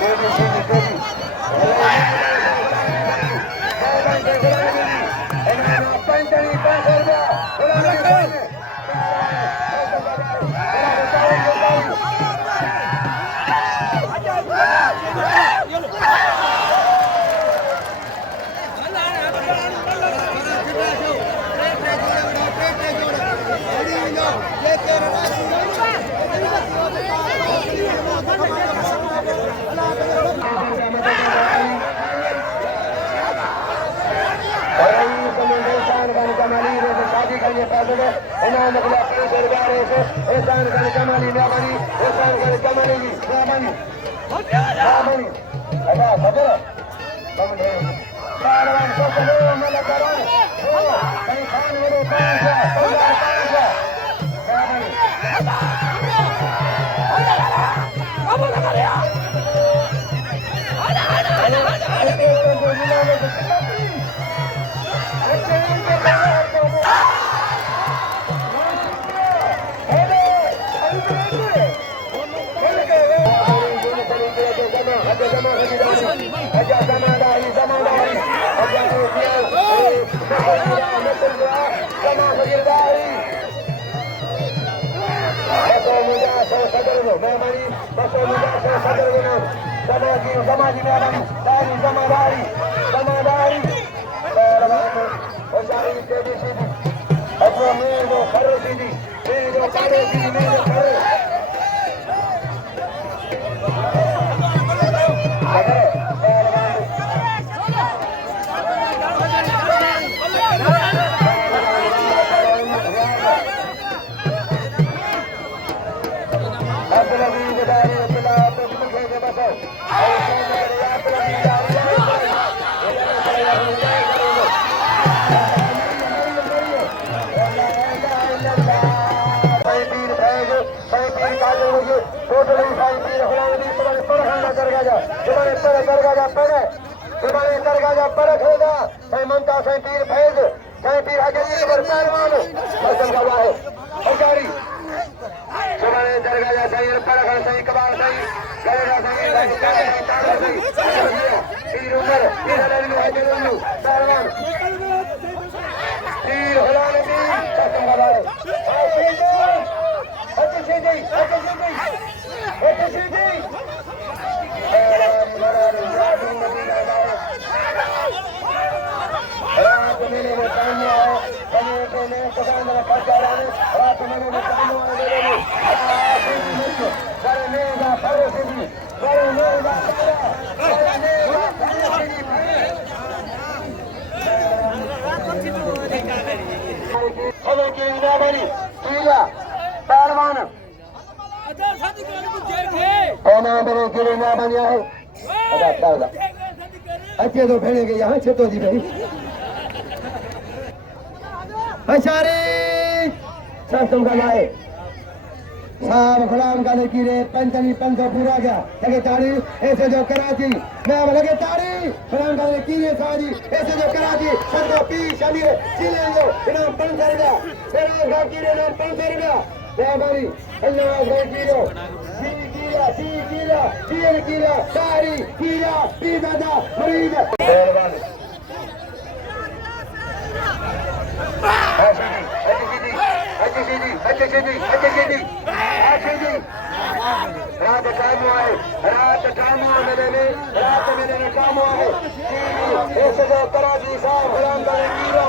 Teddy Sheedi, अच्छे तो भेड़े के यहाँ छतो जी भाई अशारे सस्तम का लाए साहब गुलाम का लकीरे पंचमी पंचो पूरा गया लगे ताड़ी ऐसे जो कराची मैं लगे ताड़ी गुलाम का लकीरे साजी ऐसे जो कराची संतो पी शमीर चिले लो इनाम 500 रुपया तेरा गाकीरे नाम 500 रुपया या भाई अल्लाह गाकीरो कीला तारी कीला पीदा मरीज रात काम आए मेरे में काम आए ऐसे जो कराची साहब गुलाम का कीरो